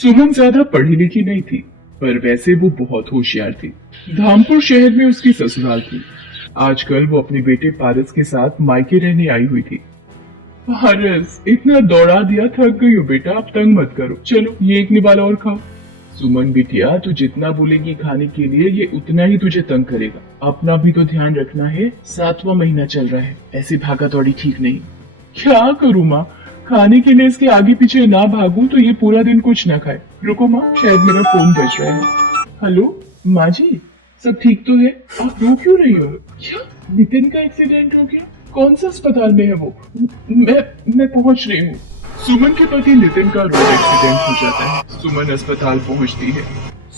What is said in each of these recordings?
सुमन ज्यादा पढ़ी लिखी नहीं थी, पर वैसे वो बहुत होशियार थी। धामपुर शहर में उसकी ससुराल थी। आजकल वो अपने बेटे पारस के साथ मायके रहने आई हुई थी। पारस, इतना दौड़ा दिया, थक गई हो बेटा, अब तंग मत करो, चलो ये एक निवाला और खाओ। सुमन बिटिया, तू जितना बोलेगी खाने के लिए ये उतना ही तुझे तंग करेगा। अपना भी तो ध्यान रखना है, 7वां महीना चल रहा है, ऐसी भागा दौड़ी ठीक नहीं। क्या करूँ माँ, खाने के लिए इसके आगे पीछे ना भागूं तो ये पूरा दिन कुछ ना खाए। रुको माँ, शायद मेरा फोन बज रहा है। हेलो माँ जी, सब ठीक तो है? आप रो क्यों रही हो? क्या नितिन का एक्सीडेंट हो गया? कौन सा अस्पताल में है वो? मैं पहुंच रही हूँ। सुमन के पति नितिन का रोड एक्सीडेंट हो जाता है। सुमन अस्पताल पहुंचती है।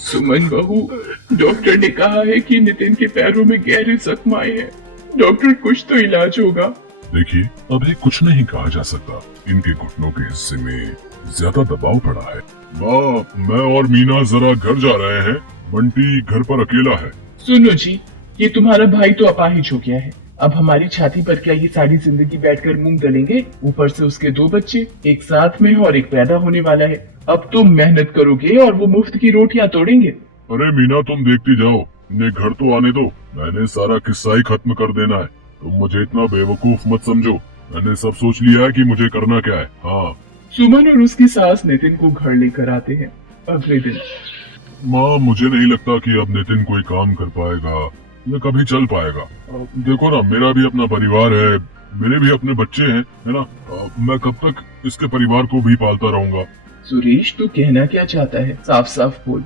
सुमन बहू, डॉक्टर ने कहा है कि नितिन के पैरों में गहरे जख्म आए हैं। डॉक्टर, कुछ तो इलाज होगा। देखिए, अभी कुछ नहीं कहा जा सकता। इनके घुटनों के हिस्से में ज्यादा दबाव पड़ा है। माँ, मैं और मीना जरा घर जा रहे हैं। बंटी घर पर अकेला है। सुनो जी, ये तुम्हारा भाई तो अपाहिज हो गया है। अब हमारी छाती पर क्या ये सारी जिंदगी बैठकर मूंग दलेंगे? ऊपर से उसके 2 बच्चे, एक साथ में है और एक पैदा होने वाला है। अब तुम मेहनत करोगे और वो मुफ्त की रोटियां तोड़ेंगे। अरे मीना, तुम देखती जाओ, इन्हें घर तो आने दो। मैंने सारा किस्सा ही खत्म कर देना है। तुम मुझे इतना बेवकूफ मत समझो। मैंने सब सोच लिया है कि मुझे करना क्या है। हाँ। सुमन और उसकी सास नितिन को घर लेकर आते हैं। अगले दिन, माँ, मुझे नहीं लगता कि अब नितिन कोई काम कर पाएगा या कभी चल पाएगा। देखो ना, मेरा भी अपना परिवार है, मेरे भी अपने बच्चे हैं, है ना। मैं कब तक इसके परिवार को भी पालता रहूंगा। सुरेश, तू कहना क्या चाहता है? साफ साफ बोल।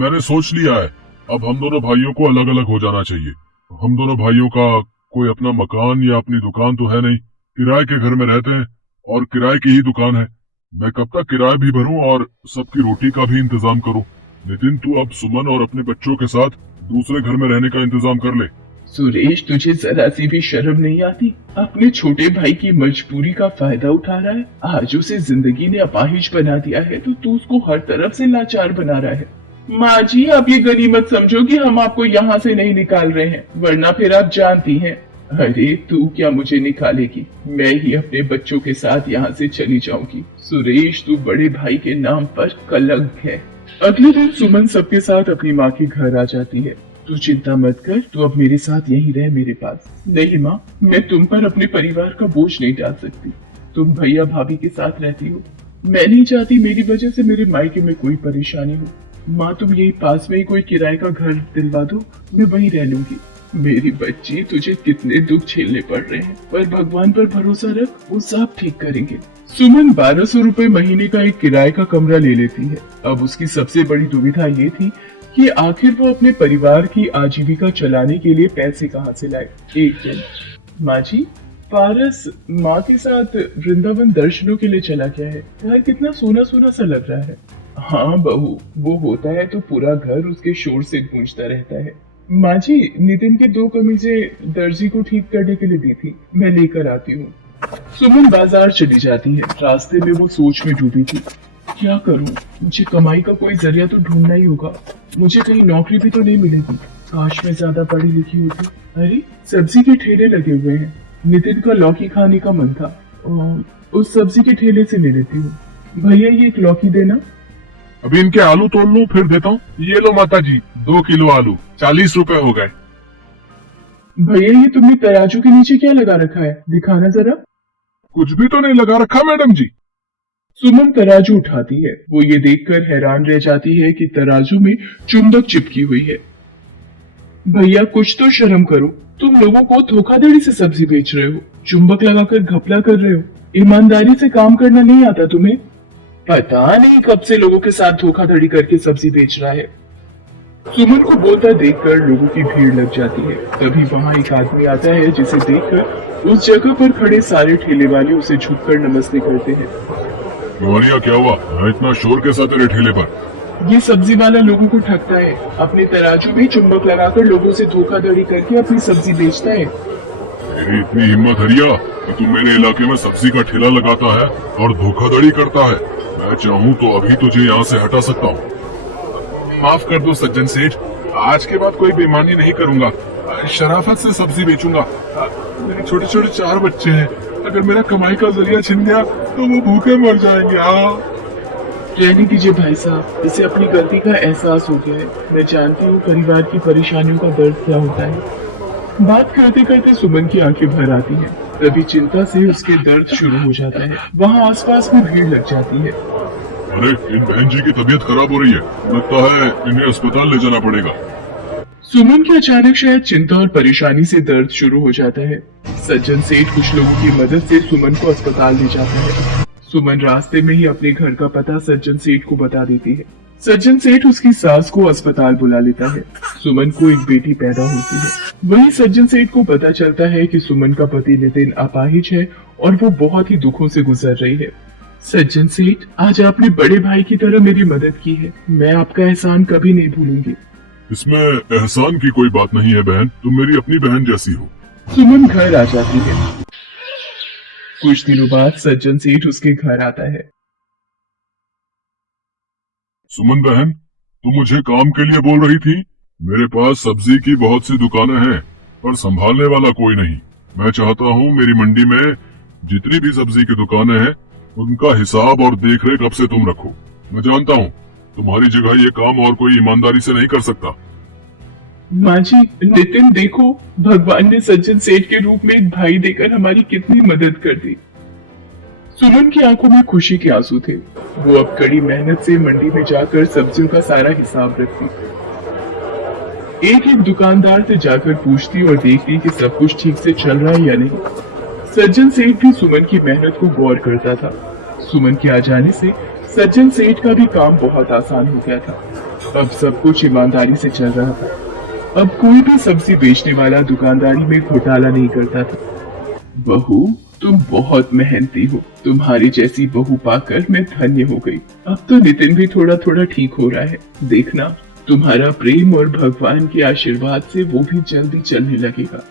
मैंने सोच लिया है, अब हम दोनों भाइयों को अलग अलग हो जाना चाहिए। हम दोनों भाइयों का कोई अपना मकान या अपनी दुकान तो है नहीं, किराए के घर में रहते हैं और किराए की ही दुकान है। मैं कब तक किराया भी भरूं और सबकी रोटी का भी इंतजाम करूं। नितिन, तू अब सुमन और अपने बच्चों के साथ दूसरे घर में रहने का इंतजाम कर ले। सुरेश, तुझे जरा सी भी शर्म नहीं आती? अपने छोटे भाई की मजबूरी का फायदा उठा रहा है। आज उसे जिंदगी ने अपाहिज बना दिया है तो तू उसको हर तरफ से लाचार बना रहा है। माँ जी, आप ये गनीमत समझो कि हम आपको यहाँ से नहीं निकाल रहे हैं, वरना फिर आप जानती हैं। अरे तू क्या मुझे निकालेगी? मैं ही अपने बच्चों के साथ यहाँ से चली जाऊंगी। सुरेश, तू बड़े भाई के नाम पर कलंक है। अगले दिन सुमन सबके साथ अपनी माँ के घर आ जाती है। तू चिंता मत कर, तू अब मेरे साथ यहीं रह मेरे पास। नहीं माँ, मैं तुम पर अपने परिवार का बोझ नहीं डाल सकती। तुम भैया भाभी के साथ रहती हो, मैं नहीं चाहती मेरी वजह से मेरे मायके में कोई परेशानी हो। माँ, तुम यही पास में ही कोई किराए का घर दिलवा दो, मैं वहीं रह लूंगी। मेरी बच्ची, तुझे कितने दुख झेलने पड़ रहे हैं, पर भगवान पर भरोसा रख, वो सब ठीक करेंगे। सुमन 1200 रुपए महीने का एक किराए का कमरा ले लेती है। अब उसकी सबसे बड़ी दुविधा ये थी कि आखिर वो अपने परिवार की आजीविका चलाने के लिए पैसे कहाँ से लाए। एक दिन, माँ जी, पारस माँ के साथ वृंदावन दर्शनों के लिए चला गया है। घर कितना सोना सोना सा लग रहा है। हाँ बहू, वो होता है तो पूरा घर उसके शोर से गूंजता रहता है। माँ जी, नितिन की 2 कमीजें दर्जी को ठीक करने के लिए दी थी, मैं लेकर आती हूँ। सुमन बाजार चली जाती है। रास्ते में वो सोच में डूबी थी, क्या करूं? मुझे कमाई का कोई जरिया तो ढूंढना ही होगा। मुझे कहीं नौकरी भी तो नहीं मिलेगी। काश मैं ज्यादा पढ़ी लिखी होती। अरे, सब्जी के ठेले लगे हुए हैं। नितिन का लौकी खाने का मन था, उस सब्जी के ठेले से ले लेती हूँ। भैया, ये एक लौकी देना। अभी इनके आलू तोड़ लो, फिर देता हूँ। ये लो माता जी, 2 किलो आलू, 40 रुपए हो गए। भैया, ये तुमने तराजू के नीचे क्या लगा रखा है? दिखाना जरा। कुछ भी तो नहीं लगा रखा मैडम जी। सुमन तराजू उठाती है। वो ये देखकर हैरान रह जाती है कि तराजू में चुंबक चिपकी हुई है। भैया, कुछ तो शर्म करो। तुम लोगों को धोखाधड़ी से सब्जी बेच रहे हो, चुंबक लगाकर घपला कर रहे हो। ईमानदारी से काम करना नहीं आता तुम्हें? पता नहीं कब से लोगों के साथ धोखाधड़ी करके सब्जी बेच रहा है। सुमन को बोलता देखकर लोगों की भीड़ लग जाती है। तभी वहाँ एक आदमी आता है जिसे देखकर उस जगह पर खड़े सारे ठेले वाले उसे झुककर नमस्ते करते हैं। रोनिया, क्या हुआ? इतना शोर के साथ तेरे ठेले पर? ये सब्जी वाला लोगों को ठगता है। अपने तराजू में चुंबक लगाकर लोगों से धोखाधड़ी करके अपनी सब्जी बेचता है। तेरी इतनी हिम्मत हरिया कि तू मेरे इलाके में सब्जी का ठेला लगाता है और धोखाधड़ी करता है। मैं चाहूँ तो अभी तुझे यहाँ से हटा सकता हूँ। माफ कर दो सज्जन सेठ, आज के बाद कोई बेईमानी नहीं करूँगा। शराफत से सब्जी बेचूंगा। मेरे छोटे छोटे 4 बच्चे हैं, अगर मेरा कमाई का जरिया छिन गया तो वो भूखे मर जाएंगे। रहने दीजिए भाई साहब, इसे अपनी गलती का एहसास हो गया है। मैं जानती हूँ परिवार की परेशानियों का दर्द क्या होता है। बात करते करते सुमन की आंखें भर आती हैं। तभी चिंता से उसके दर्द शुरू हो जाता है। वहाँ आसपास में भीड़ लग जाती है। अरे इन बहन जी की तबीयत खराब हो रही है, लगता है इन्हें अस्पताल ले जाना पड़ेगा। सुमन के अचानक शायद चिंता और परेशानी से दर्द शुरू हो जाता है। सज्जन सेठ कुछ लोगों की मदद से सुमन को अस्पताल ले जाता है। सुमन रास्ते में ही अपने घर का पता सज्जन सेठ को बता देती है। सज्जन सेठ उसकी सास को अस्पताल बुला लेता है। सुमन को एक बेटी पैदा होती है। वहीं सज्जन सेठ को पता चलता है कि सुमन का पति नितिन अपाहिज है और वो बहुत ही दुखों से गुजर रही है। सज्जन सेठ, आज आपने बड़े भाई की तरह मेरी मदद की है। मैं आपका एहसान कभी नहीं भूलूंगी। इसमें एहसान की कोई बात नहीं है बहन, तुम मेरी अपनी बहन जैसी हो। सुमन घर आ जाती है। कुछ दिनों बाद सज्जन सेठ उसके घर आता है। सुमन बहन, तुम मुझे काम के लिए बोल रही थी? मेरे पास सब्जी की बहुत सी दुकानें हैं, पर संभालने वाला कोई नहीं। मैं चाहता हूँ मेरी मंडी में जितनी भी सब्जी की दुकानें हैं, उनका हिसाब और देखरेख अब से तुम रखो। मैं जानता हूँ तुम्हारी जगह ये काम और कोई ईमानदारी से नहीं कर सकता। माँ जी, नितिन देखो, भगवान ने सज्जन सेठ के रूप में एक भाई देकर हमारी कितनी मदद कर दी। सुमन की आंखों में खुशी के आंसू थे। वो अब कड़ी मेहनत से मंडी में जाकर सब्जियों का सारा हिसाब रखती। एक एक दुकानदार से जाकर पूछती और देखती कि सब कुछ ठीक से चल रहा है या नहीं। सज्जन सेठ भी सुमन की मेहनत को गौर करता था। सुमन के आ जाने से सज्जन सेठ का भी काम बहुत आसान हो गया था। अब सब कुछ ईमानदारी से चल रहा था। अब कोई भी सब्जी बेचने वाला दुकानदारी में घोटाला नहीं करता था। बहू, तुम बहुत मेहनती हो। तुम्हारी जैसी बहू पाकर मैं धन्य हो गई। अब तो नितिन भी थोड़ा थोड़ा ठीक हो रहा है। देखना, तुम्हारा प्रेम और भगवान के आशीर्वाद से वो भी जल्दी चलने लगेगा।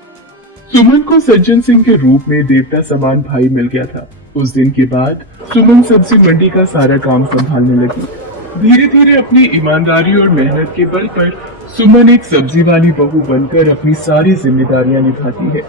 सुमन को सज्जन सिंह के रूप में देवता समान भाई मिल गया था। उस दिन के बाद सुमन सब्जी मंडी का सारा काम संभालने लगी। धीरे धीरे अपनी ईमानदारी और मेहनत के बल पर सुमन एक सब्जी वाली बहू बनकर अपनी सारी जिम्मेदारियां निभाती है।